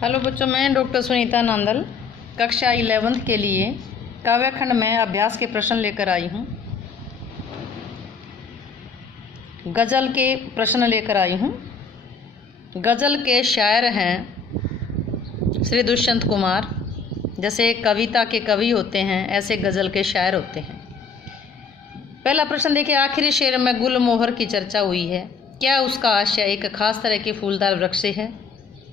Hello बच्चों, मैं doctor Sunita Nandal कक्षा 11th के लिए काव्यखंड में अभ्यास के प्रश्न लेकर आई हूँ। गज़ल के प्रश्न लेकर आई हूँ। गज़ल के शायर हैं श्री दुष्यंत कुमार। जैसे कविता के कवि होते हैं, ऐसे गज़ल के शायर होते हैं। पहला प्रश्न देखिए, आखिरी शेर में गुलमोहर की चर्चा हुई है। क्या उसका आशय एक खास तरह के फूलदार वृक्ष से है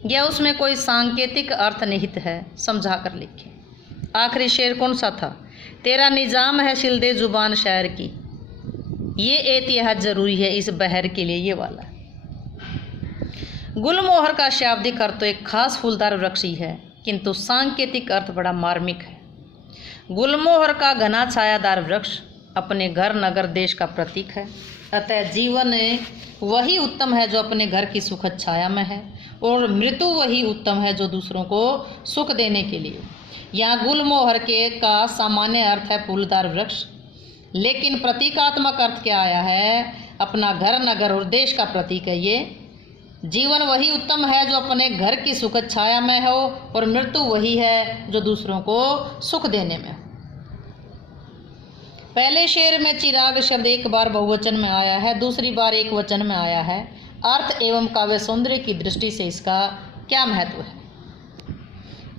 या उसमें कोई सांकेतिक अर्थ निहित है? समझा कर लिखें। आखिरी शेर कौन सा था? तेरा निजाम है शिल्दे जुबान शायर की, ये एहतियात जरूरी है इस बहर के लिए। ये वाला गुलमोहर का शाब्दिक अर्थ तो एक खास फूलदार वृक्ष ही है, किंतु सांकेतिक अर्थ बड़ा मार्मिक है। गुलमोहर का घना छायादार वृक्ष अपने घर नगर देश का प्रतीक है। अतः जीवन वही उत्तम है जो अपने घर की सुखद छाया में है, और मृत्यु वही उत्तम है जो दूसरों को सुख देने के लिए। यहाँ गुलमोहर के का सामान्य अर्थ है फूलदार वृक्ष, लेकिन प्रतीकात्मक अर्थ क्या आया है? अपना घर नगर और देश का प्रतीक है ये। जीवन वही उत्तम है जो अपने घर की सुखद छाया में हो, और मृत्यु वही है जो दूसरों को सुख देने में हो। पहले शेर में चिराग शब्द एक बार बहुवचन में आया है, दूसरी बार एक वचन में आया है। अर्थ एवं काव्य सौंदर्य की दृष्टि से इसका क्या महत्व है?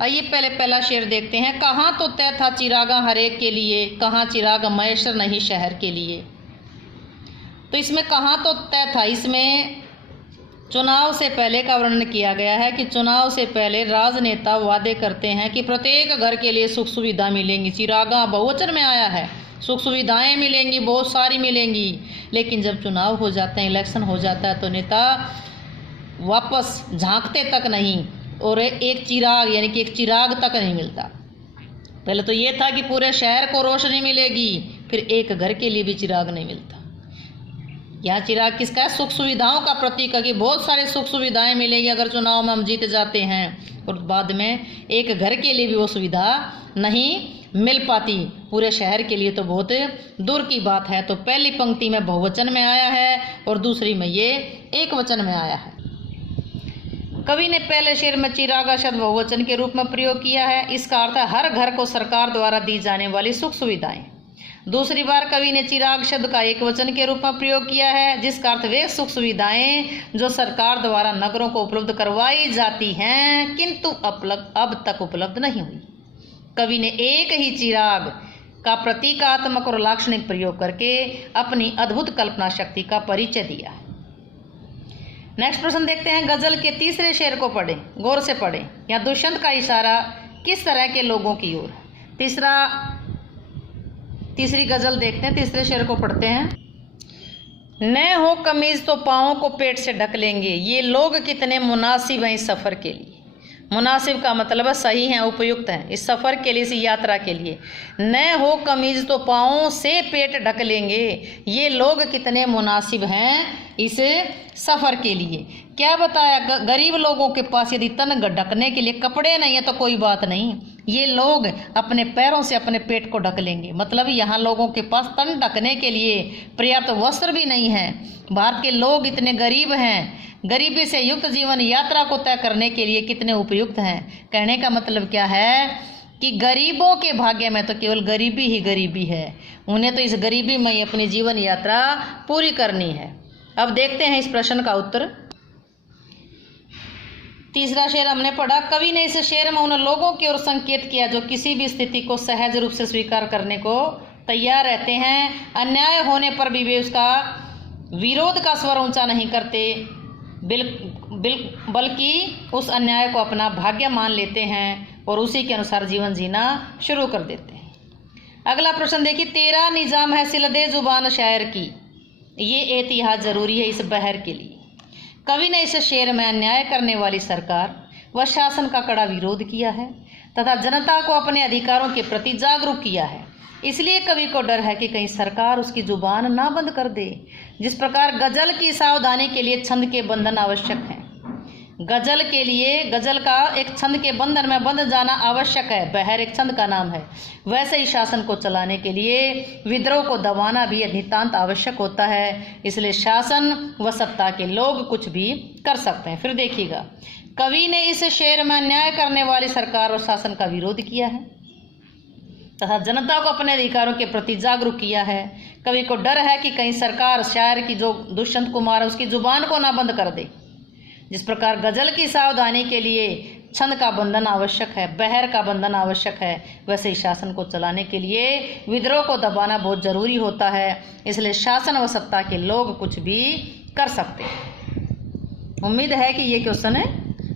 आइए पहले पहला शेर देखते हैं। कहाँ तो तय था चिरागा हरेक के लिए, कहाँ चिराग मयसर नहीं शहर के लिए। तो इसमें कहाँ तो तय था, इसमें चुनाव से पहले का वर्णन किया गया है कि चुनाव से पहले राजनेता वादे करते हैं कि प्रत्येक घर के लिए सुख सुविधा मिलेंगी। चिरागा बहुवचन में आया है, सुख सुविधाएं मिलेंगी, बहुत सारी मिलेंगी। लेकिन जब चुनाव हो जाते हैं, इलेक्शन हो जाता है, तो नेता वापस झांकते तक नहीं, और एक चिराग यानी कि एक चिराग तक नहीं मिलता। पहले तो ये था कि पूरे शहर को रोशनी मिलेगी, फिर एक घर के लिए भी चिराग नहीं मिलता। यहाँ चिराग किसका है? सुख सुविधाओं का प्रतीक है कि बहुत सारी सुख सुविधाएं मिलेंगी अगर चुनाव में हम जीत जाते हैं, और बाद में एक घर के लिए भी वो सुविधा नहीं मिल पाती। पूरे शहर के लिए तो बहुत दूर की बात है। तो पहली पंक्ति में बहुवचन में आया है और दूसरी में ये एक वचन में आया है। कवि ने पहले शेर में चिरागा शब्द बहुवचन के रूप में प्रयोग किया है। इसका अर्थ है हर घर को सरकार द्वारा दी जाने वाली सुख सुविधाएं। दूसरी बार कवि ने चिराग शब्द का एक वचन के रूप में प्रयोग किया है, जिसका अर्थ वे सुख सुविधाएं जो सरकार द्वारा नगरों को उपलब्ध करवाई जाती हैं किंतु अब तक उपलब्ध नहीं हुई। कवि ने एक ही चिराग का प्रतीकात्मक और लाक्षणिक प्रयोग करके अपनी अद्भुत कल्पना शक्ति का परिचय दिया है। नेक्स्ट प्रश्न देखते हैं। गजल के तीसरे शेर को पढ़ें, गौर से पढ़ें। यहाँ दुष्यंत का इशारा किस तरह के लोगों की ओर है? तीसरी गजल देखते हैं, तीसरे शेर को पढ़ते हैं। न हो कमीज तो पाँवों को पेट से ढक लेंगे, ये लोग कितने मुनासिब हैं इस सफ़र के लिए। मुनासिब का मतलब है सही हैं, उपयुक्त हैं इस सफ़र के लिए, इस यात्रा के लिए। न हो कमीज तो पाँवों से पेट ढक लेंगे, ये लोग कितने मुनासिब हैं इस सफ़र के लिए। क्या बताया? गरीब लोगों के पास यदि तन ढकने के लिए कपड़े नहीं है तो कोई बात नहीं, ये लोग अपने पैरों से अपने पेट को ढक लेंगे। मतलब यहाँ लोगों के पास तन ढकने के लिए पर्याप्त वस्त्र भी नहीं है। भारत के लोग इतने गरीब हैं, गरीबी से युक्त जीवन यात्रा को तय करने के लिए कितने उपयुक्त हैं। कहने का मतलब क्या है कि गरीबों के भाग्य में तो केवल गरीबी ही गरीबी है, उन्हें तो इस गरीबी में ही अपनी जीवन यात्रा पूरी करनी है। अब देखते हैं इस प्रश्न का उत्तर। तीसरा शेर हमने पढ़ा। कवि ने इस शेर में उन लोगों की ओर संकेत किया जो किसी भी स्थिति को सहज रूप से स्वीकार करने को तैयार रहते हैं। अन्याय होने पर भी वे उसका विरोध का स्वर ऊंचा नहीं करते, बल्कि उस अन्याय को अपना भाग्य मान लेते हैं और उसी के अनुसार जीवन जीना शुरू कर देते हैं। अगला प्रश्न देखिए। तेरा निजाम है सिलदे जुबान शायर की, ये एहतियात जरूरी है इस बहर के लिए। कवि ने इस शेर में अन्याय करने वाली सरकार व शासन का कड़ा विरोध किया है तथा जनता को अपने अधिकारों के प्रति जागरूक किया है। इसलिए कवि को डर है कि कहीं सरकार उसकी जुबान ना बंद कर दे। जिस प्रकार गजल की सावधानी के लिए छंद के बंधन आवश्यक हैं, गजल के लिए गजल का एक छंद के बंधन में बंध जाना आवश्यक है, बहर एक छंद का नाम है, वैसे ही शासन को चलाने के लिए विद्रोह को दबाना भी नितांत आवश्यक होता है। इसलिए शासन व सत्ता के लोग कुछ भी कर सकते हैं। फिर देखिएगा, कवि ने इस शेर में अन्याय करने वाली सरकार और शासन का विरोध किया है तथा जनता को अपने अधिकारों के प्रति जागरूक किया है। कवि को डर है कि कहीं सरकार शायर की जो दुष्यंत कुमार है उसकी जुबान को ना बंद कर दे। जिस प्रकार गजल की सावधानी के लिए छंद का बंधन आवश्यक है, बहर का बंधन आवश्यक है, वैसे ही शासन को चलाने के लिए विद्रोह को दबाना बहुत जरूरी होता है। इसलिए शासन व सत्ता के लोग कुछ भी कर सकते हैं। उम्मीद है कि ये क्वेश्चन है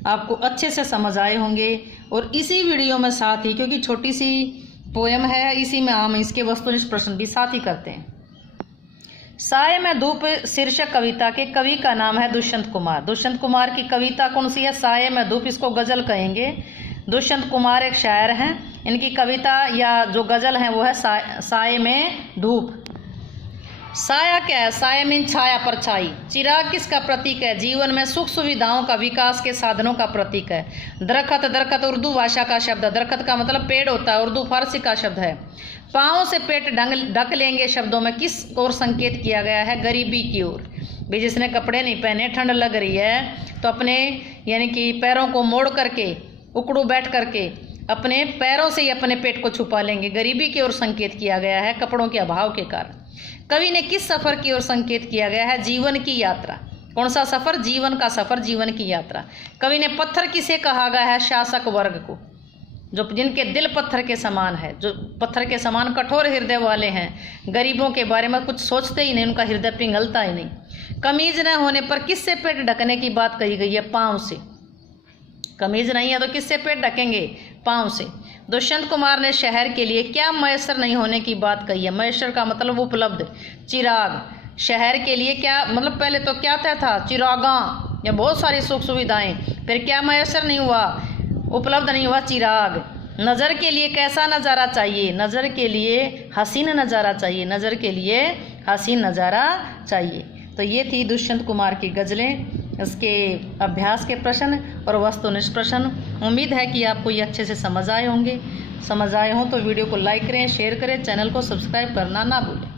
आपको अच्छे से समझ आए होंगे। और इसी वीडियो में साथ ही, क्योंकि छोटी सी पोयम है, इसी में हम इसके वस्तुनिष्ठ प्रश्न भी साथ ही करते हैं। साय में धूप शीर्षक कविता के कवि का नाम है दुष्यंत कुमार। दुष्यंत कुमार की कविता कौन सी है? साय में धूप, इसको गजल कहेंगे। दुष्यंत कुमार एक शायर हैं। इनकी कविता या जो गजल है वो है साय में धूप। साया क्या है? साया मीन छाया, परछाई। चिराग किसका प्रतीक है? जीवन में सुख सुविधाओं का, विकास के साधनों का प्रतीक है। दरख्त, दरख्त उर्दू भाषा का शब्द है। दरख्त का मतलब पेड़ होता है, उर्दू फारसी का शब्द है। पाँव से पेट ढक लेंगे शब्दों में किस ओर संकेत किया गया है? गरीबी की ओर। भी जिसने कपड़े नहीं पहने, ठंड लग रही है, तो अपने यानी कि पैरों को मोड़ करके, उकड़ू बैठ करके अपने पैरों से ही अपने पेट को छुपा लेंगे। गरीबी की ओर संकेत किया गया है कपड़ों के अभाव के कारण। कवि ने किस सफर की ओर संकेत किया गया है? जीवन की यात्रा। कौन सा सफर? जीवन का सफर, जीवन की यात्रा। कवि ने पत्थर किसे कहा गया है? शासक वर्ग को, जो जिनके दिल पत्थर के समान है, जो पत्थर के समान कठोर हृदय वाले हैं, गरीबों के बारे में कुछ सोचते ही नहीं, उनका हृदय पिघलता ही नहीं। कमीज न होने पर किससे पेट ढकने की बात कही गई है? पाँव से। कमीज नहीं है तो किससे पेट ढकेंगे? पाँव से। दुष्यंत कुमार ने शहर के लिए क्या मयसर नहीं होने की बात कही है? मयसर का मतलब उपलब्ध। चिराग, शहर के लिए क्या मतलब? पहले तो क्या था? चिरागा या बहुत सारी सुख सुविधाएं, फिर क्या मयसर नहीं हुआ? उपलब्ध नहीं हुआ, चिराग। नज़र के लिए कैसा नज़ारा चाहिए? नज़र के लिए हसीन नज़ारा चाहिए, नज़र के लिए हसीन नज़ारा चाहिए। तो ये थी दुष्यंत कुमार की गज़लें, इसके अभ्यास के प्रश्न और वस्तुनिष्ठ प्रश्न। उम्मीद है कि आपको ये अच्छे से समझ आए होंगे। समझ आए हों तो वीडियो को लाइक करें, शेयर करें, चैनल को सब्सक्राइब करना ना भूलें।